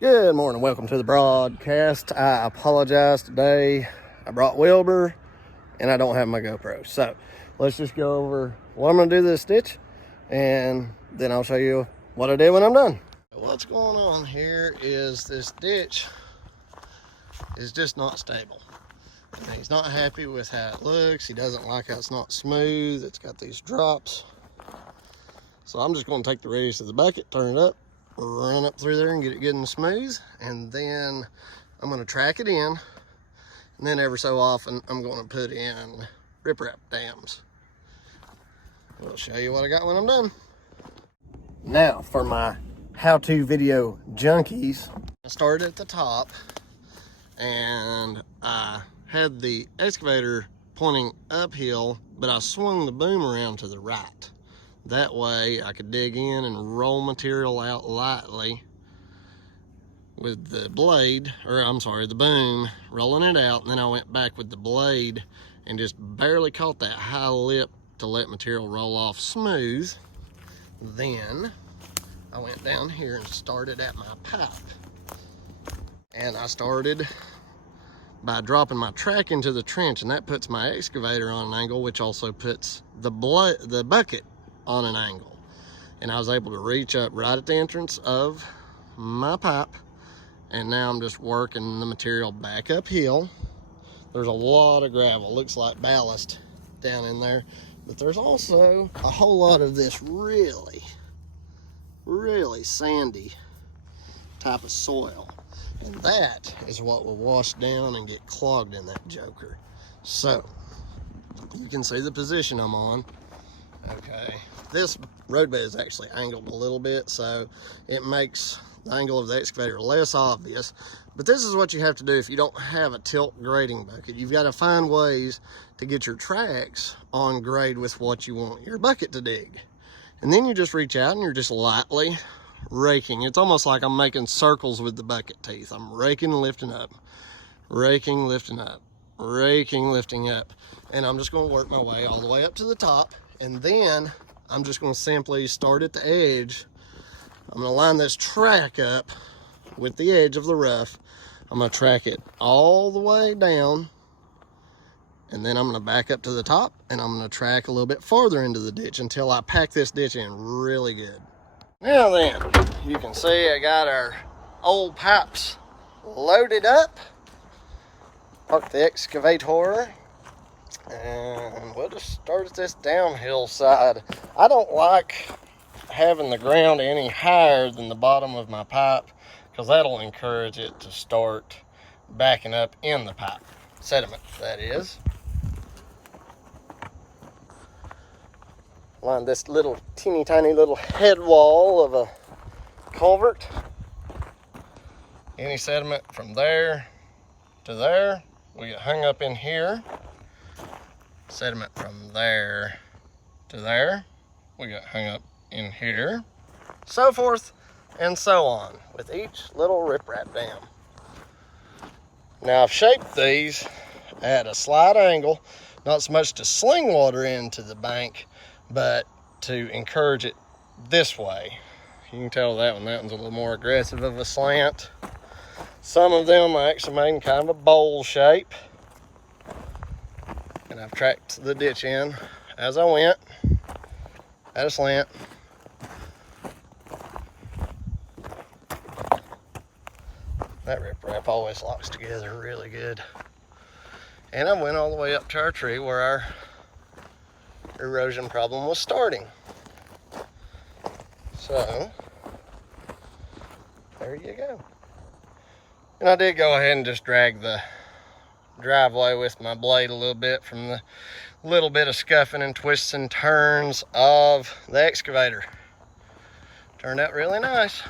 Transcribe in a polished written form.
Good morning, welcome to the broadcast. I apologize today. I brought Wilbur and I don't have my GoPro. So let's just go over what I'm gonna do this stitch and then I'll show you what I did when I'm done. What's going on here is this ditch is just not stable. And he's not happy with how it looks. He doesn't like how it's not smooth. It's got these drops. So I'm just gonna take the radius of the bucket, turn it up, run up through there and get it good and smooth, and then I'm going to track it in, and then every so often I'm going to put in riprap dams. We'll show you what I got when I'm done. Now for my how-to video junkies, I started at the top and I had the excavator pointing uphill, but I swung the boom around to the right. That way I could dig in and roll material out lightly with the blade, or I'm sorry, the boom, rolling it out, and then I went back with the blade and just barely caught that high lip to let material roll off smooth. Then I went down here and started at my pipe. And I started by dropping my track into the trench, and that puts my excavator on an angle, which also puts the bucket on an angle. And I was able to reach up right at the entrance of my pipe, and now I'm just working the material back uphill. There's a lot of gravel, looks like ballast down in there, but there's also a whole lot of this really sandy type of soil, and that is what will wash down and get clogged in that joker. So you can see the position I'm on. Okay, this roadbed is actually angled a little bit, so it makes the angle of the excavator less obvious. But this is what you have to do if you don't have a tilt grading bucket. You've got to find ways to get your tracks on grade with what you want your bucket to dig. And then you just reach out and you're just lightly raking. It's almost like I'm making circles with the bucket teeth. I'm raking and lifting up, raking, lifting up, raking, lifting up. And I'm just going to work my way all the way up to the top. And then I'm just going to simply start at the edge. I'm going to line this track up with the edge of the rough. I'm going to track it all the way down. And then I'm going to back up to the top, and I'm going to track a little bit farther into the ditch until I pack this ditch in really good. Now then, you can see I got our old pipes loaded up. Park the excavator. And we'll just start at this downhill side. I don't like having the ground any higher than the bottom of my pipe, because that'll encourage it to start backing up in the pipe. Sediment, that is. Line this little teeny tiny little head wall of a culvert. Any sediment from there to there will get hung up in here. Sediment from there to there we got hung up in here, so forth and so on with each little riprap dam. Now I've shaped these at a slight angle, not so much to sling water into the bank, but to encourage it this way. You can tell that one's a little more aggressive of a slant. Some of them I actually made in kind of a bowl shape. And I've tracked the ditch in as I went at a slant. That riprap always locks together really good. And I went all the way up to our tree where our erosion problem was starting. So, there you go. And I did go ahead and just drag the driveway with my blade a little bit from the little bit of scuffing and twists and turns of the excavator. Turned out really nice.